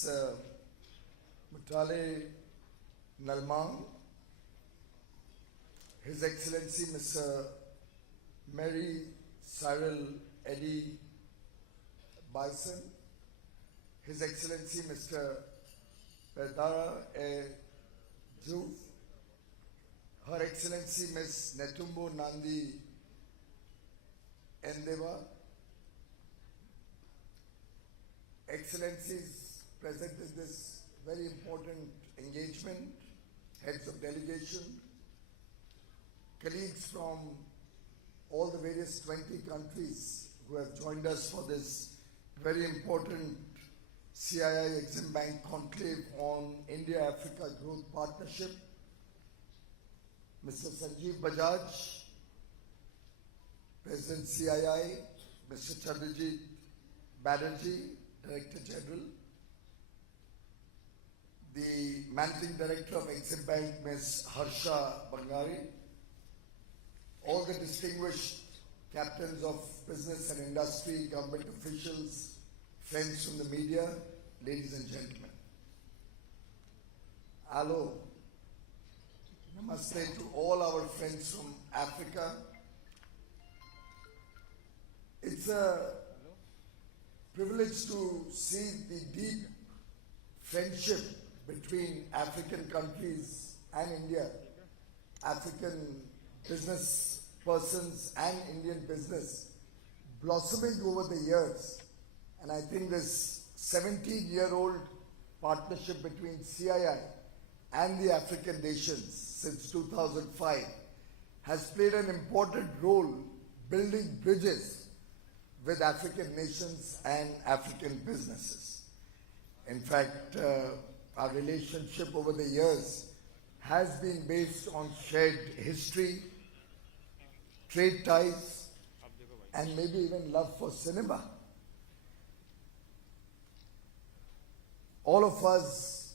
Ms. Mutale Nalmang, His Excellency Mr. Mary Cyril Eddie Bison, His Excellency Mr. Pedara E. Juve, Her Excellency Ms. Netumbo Nandi Endeva, Excellencies present in this very important engagement, heads of delegation, colleagues from all the various 20 countries who have joined us for this very important CII-EXIM Bank Conclave on India-Africa Growth Partnership, Mr. Sanjeev Bajaj, President CII, Mr. Chandrajit Banerjee, Director General, the Managing Director of EXIM Bank, Ms. Harsha Bangari, all the distinguished captains of business and industry, government officials, friends from the media, ladies and gentlemen. Hello. Namaste to all our friends from Africa. It's a privilege to see the deep friendship between African countries and India, African business persons and Indian business blossoming over the years. And I think this 17-year-old partnership between CII and the African nations since 2005 has played an important role building bridges with African nations and African businesses. In fact, our relationship over the years has been based on shared history, trade ties, and maybe even love for cinema. All of us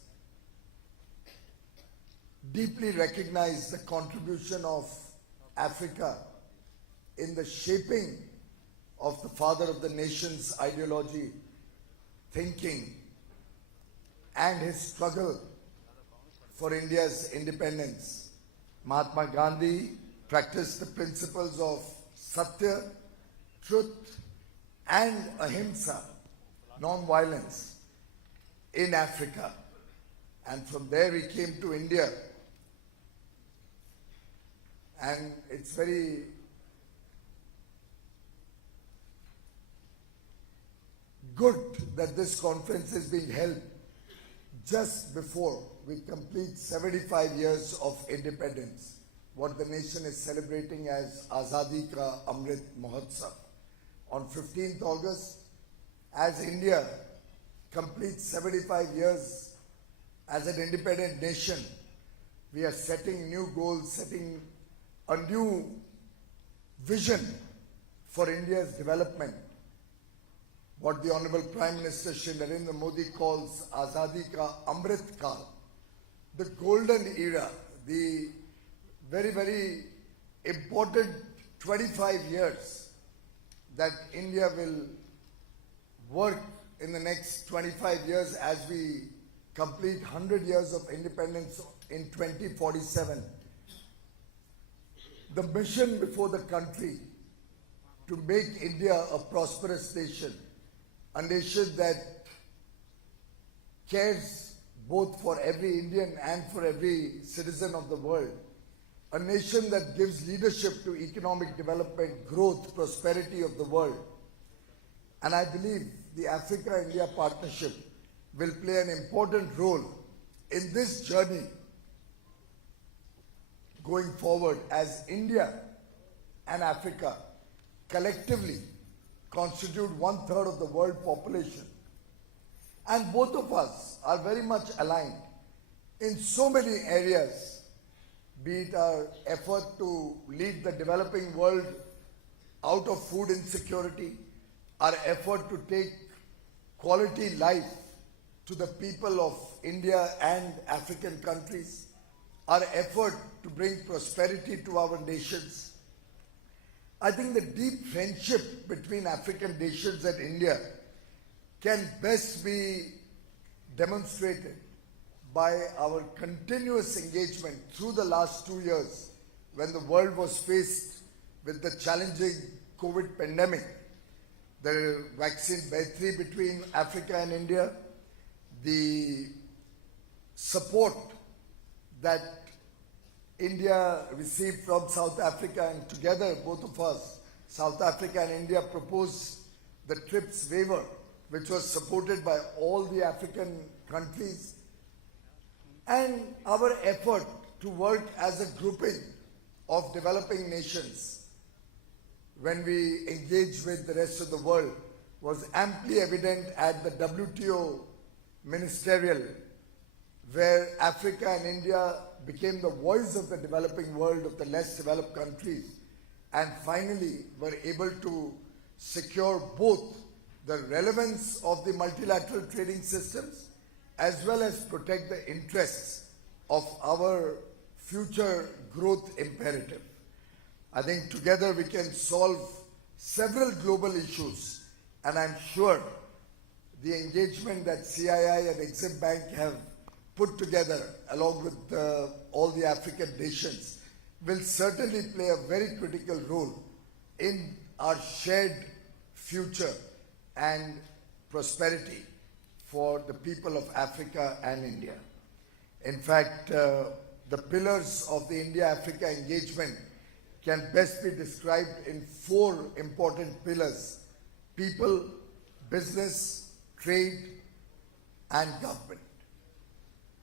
deeply recognize the contribution of Africa in the shaping of the father of the nation's ideology, thinking, and his struggle for India's independence. Mahatma Gandhi practiced the principles of Satya, truth, and ahimsa, non-violence, in Africa. And from there he came to India. And it's very good that this conference is being held just before we complete 75 years of independence, what the nation is celebrating as Azadi Ka Amrit Mahotsav. On 15th August, as India completes 75 years as an independent nation, we are setting new goals, setting a new vision for India's development. What the Honorable Prime Minister Shri Narendra Modi calls Azadi Ka Amrit Kal, the golden era, the very, very important 25 years that India will work in the next 25 years as we complete 100 years of independence in 2047. The mission before the country to make India a prosperous nation, a nation that cares both for every Indian and for every citizen of the world, a nation that gives leadership to economic development, growth, prosperity of the world. And I believe the Africa-India partnership will play an important role in this journey going forward as India and Africa collectively constitute 1/3 of the world population. And both of us are very much aligned in so many areas, be it our effort to lead the developing world out of food insecurity, our effort to take quality life to the people of India and African countries, our effort to bring prosperity to our nations. I think the deep friendship between African nations and India can best be demonstrated by our continuous engagement through the last 2 years when the world was faced with the challenging COVID pandemic, the vaccine Baitri between Africa and India, the support that India received from South Africa, and together both of us, South Africa and India, proposed the TRIPS waiver, which was supported by all the African countries, and our effort to work as a grouping of developing nations when we engage with the rest of the world was amply evident at the WTO ministerial, where Africa and India became the voice of the developing world, of the less developed countries, and finally were able to secure both the relevance of the multilateral trading systems as well as protect the interests of our future growth imperative. I think together we can solve several global issues, and I'm sure the engagement that CII and EXIM Bank have put together along with all the African nations will certainly play a very critical role in our shared future and prosperity for the people of Africa and India. In fact, the pillars of the India-Africa engagement can best be described in 4 important pillars: people, business, trade, and government.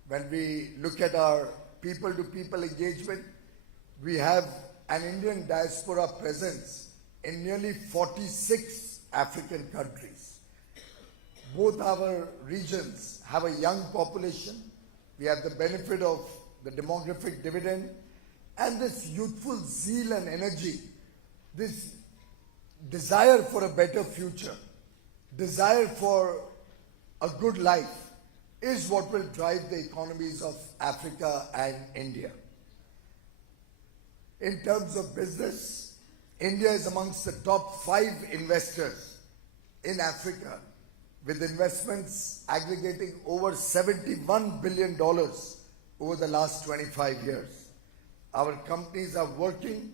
When we look at our people-to-people engagement, we have an Indian diaspora presence in nearly 46 African countries. Both our regions have a young population. We have the benefit of the demographic dividend and this youthful zeal and energy, this desire for a better future, desire for a good life is what will drive the economies of Africa and India. In terms of business, India is amongst the top 5 investors in Africa, with investments aggregating over $71 billion over the last 25 years. Our companies are working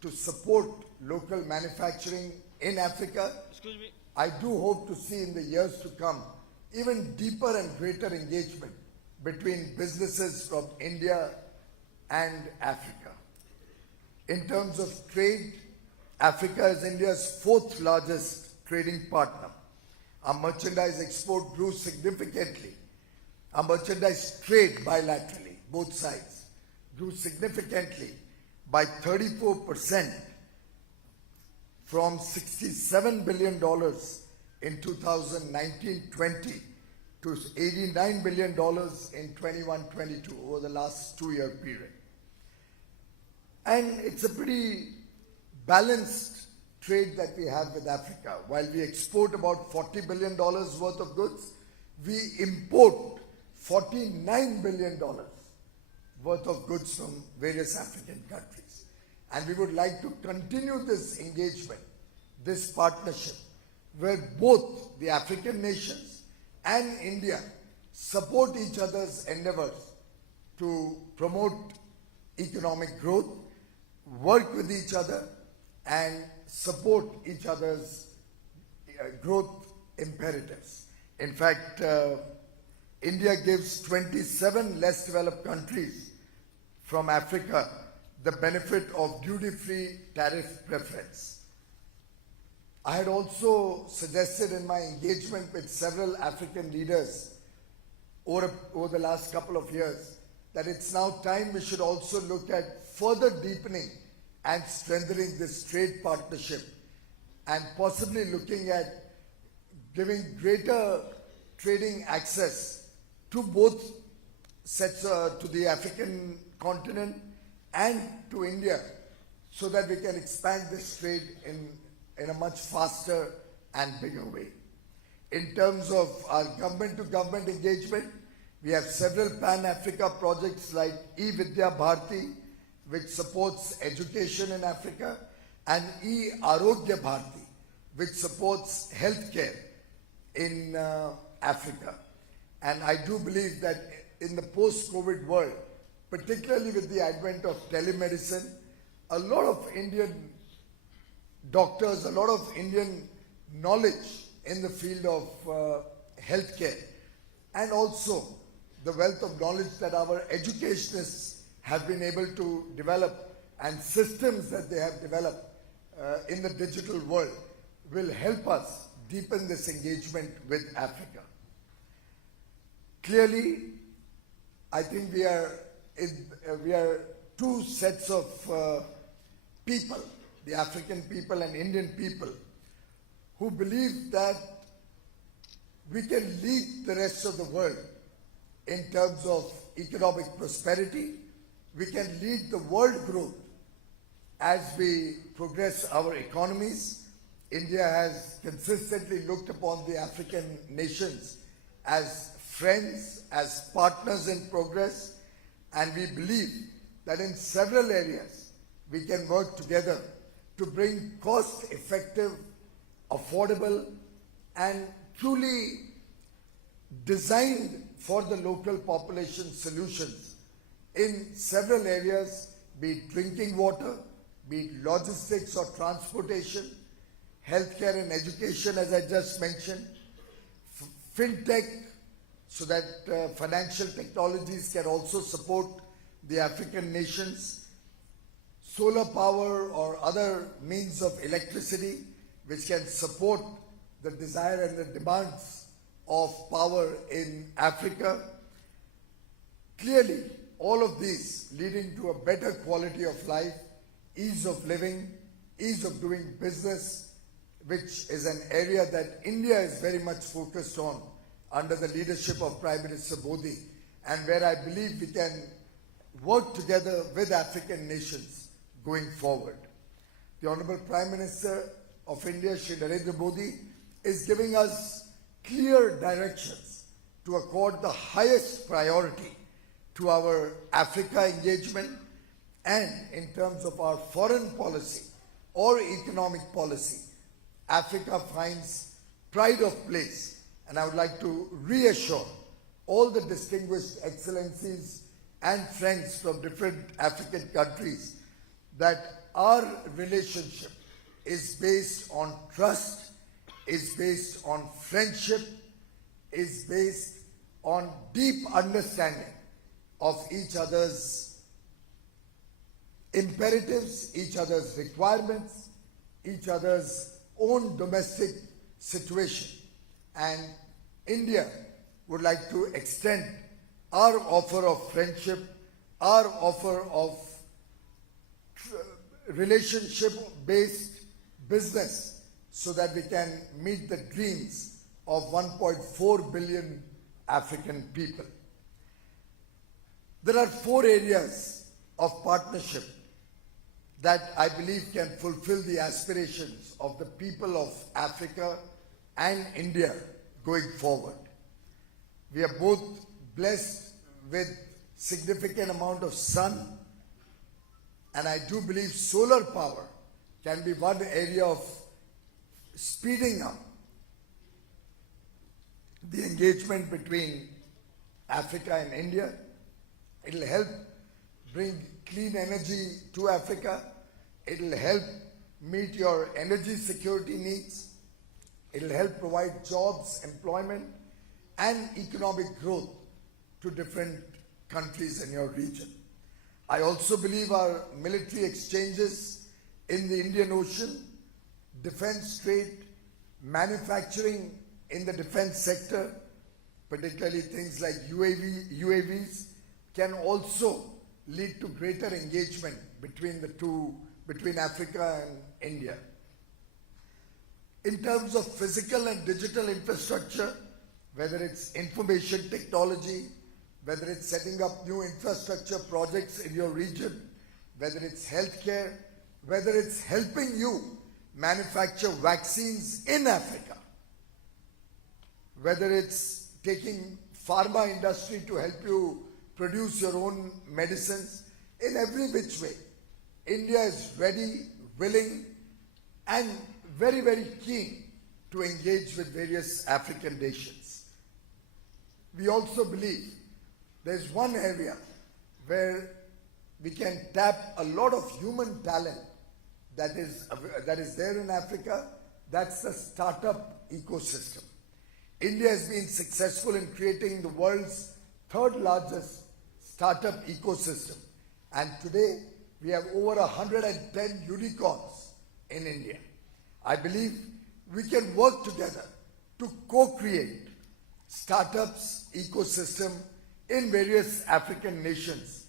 to support local manufacturing in Africa. Excuse me. I do hope to see in the years to come even deeper and greater engagement between businesses from India and Africa. In terms of trade, Africa is India's 4th largest trading partner. Our merchandise export grew significantly. Our merchandise trade bilaterally, both sides, grew significantly by 34% from $67 billion in 2019-20 to $89 billion in 21-22 over the last 2-year period. And it's a pretty balanced trade that we have with Africa. While we export about $40 billion worth of goods, we import $49 billion worth of goods from various African countries. And we would like to continue this engagement, this partnership, where both the African nations and India support each other's endeavors to promote economic growth, work with each other, and support each other's growth imperatives. In fact, India gives 27 less developed countries from Africa the benefit of duty-free tariff preference. I had also suggested in my engagement with several African leaders over the last couple of years that it's now time we should also look at further deepening and strengthening this trade partnership and possibly looking at giving greater trading access to both sets, to the African continent and to India, so that we can expand this trade in a much faster and bigger way. In terms of our government-to-government engagement, we have several Pan-Africa projects like E-Vidya Bharti, which supports education in Africa, and E-Arogya Bharti, which supports healthcare in Africa. And I do believe that in the post-COVID world, particularly with the advent of telemedicine, a lot of Indian doctors, a lot of Indian knowledge in the field of healthcare, and also the wealth of knowledge that our educationists have been able to develop and systems that they have developed in the digital world will help us deepen this engagement with Africa. Clearly, I think we are two sets of people, the African people and Indian people, who believe that we can lead the rest of the world in terms of economic prosperity. We can lead the world growth as we progress our economies. India has consistently looked upon the African nations as friends, as partners in progress, and we believe that in several areas we can work together to bring cost-effective, affordable, and truly designed for the local population solutions in several areas, be it drinking water, be it logistics or transportation, healthcare and education, as I just mentioned, fintech, so that financial technologies can also support the African nations, solar power or other means of electricity which can support the desire and the demands of power in Africa. Clearly, all of these leading to a better quality of life, ease of living, ease of doing business, which is an area that India is very much focused on under the leadership of Prime Minister Modi, and where I believe we can work together with African nations going forward. The Honorable Prime Minister of India, Shri Narendra Modi, is giving us clear directions to accord the highest priority to our Africa engagement, and in terms of our foreign policy or economic policy, Africa finds pride of place. And I would like to reassure all the distinguished excellencies and friends from different African countries that our relationship is based on trust, is based on friendship, is based on deep understanding of each other's imperatives, each other's requirements, each other's own domestic situation. And India would like to extend our offer of friendship, our offer of relationship-based business, so that we can meet the dreams of 1.4 billion African people. There are 4 areas of partnership that I believe can fulfill the aspirations of the people of Africa and India going forward. We are both blessed with significant amount of sun, and I do believe solar power can be one area of speeding up the engagement between Africa and India. It will help bring clean energy to Africa. It will help meet your energy security needs. It will help provide jobs, employment, and economic growth to different countries in your region. I also believe our military exchanges in the Indian Ocean, defense trade, manufacturing in the defense sector, particularly things like UAVs, can also lead to greater engagement between Africa and India. In terms of physical and digital infrastructure, whether it's information technology, whether it's setting up new infrastructure projects in your region, whether it's healthcare, whether it's helping you manufacture vaccines in Africa, whether it's taking pharma industry to help you produce your own medicines, in every which way, India is ready, willing, and very, very keen to engage with various African nations. we also believe there's one area where we can tap a lot of human talent that is there in Africa. That's the startup ecosystem. India has been successful in creating the world's third largest startup ecosystem. And today, we have over 110 unicorns in India. I believe we can work together to co-create startups ecosystem in various African nations.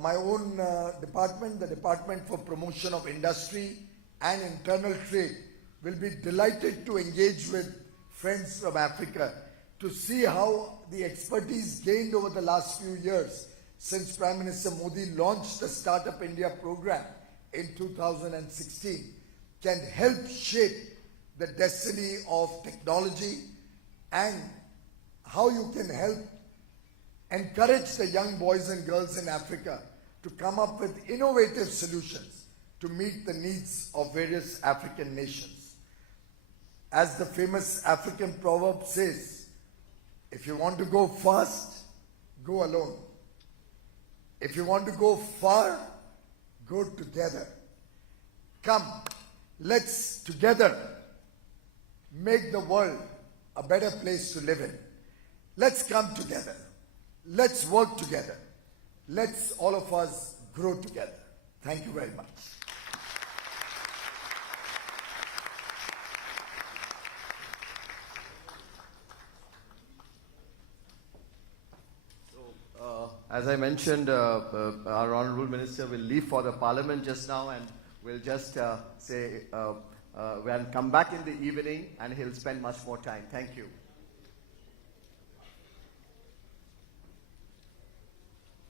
My own department, the Department for Promotion of Industry and Internal Trade, will be delighted to engage with friends from Africa to see how the expertise gained over the last few years since Prime Minister Modi launched the Startup India program in 2016 can help shape the destiny of technology, and how you can help encourage the young boys and girls in Africa to come up with innovative solutions to meet the needs of various African nations. As the famous African proverb says, if you want to go fast, go alone. If you want to go far, go together. Come, let's together make the world a better place to live in. Let's come together. Let's work together. Let's all of us grow together. Thank you very much. As I mentioned, our Honourable Minister will leave for the Parliament just now, and we'll just say we'll come back in the evening and he'll spend much more time. Thank you.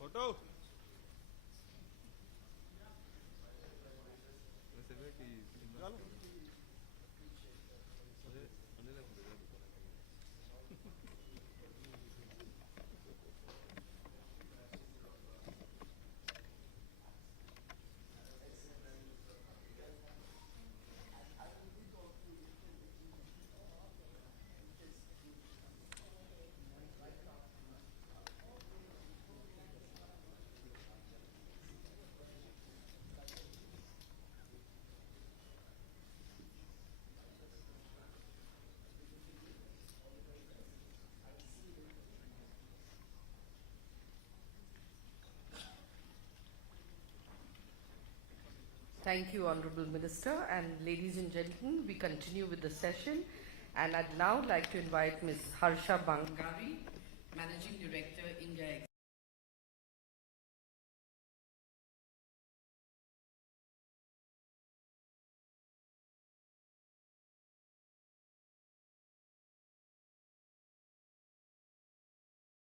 Photo. Thank you, Honourable Minister. And ladies and gentlemen, we continue with the session. And I'd now like to invite Ms. Harsha Bangari, Managing Director,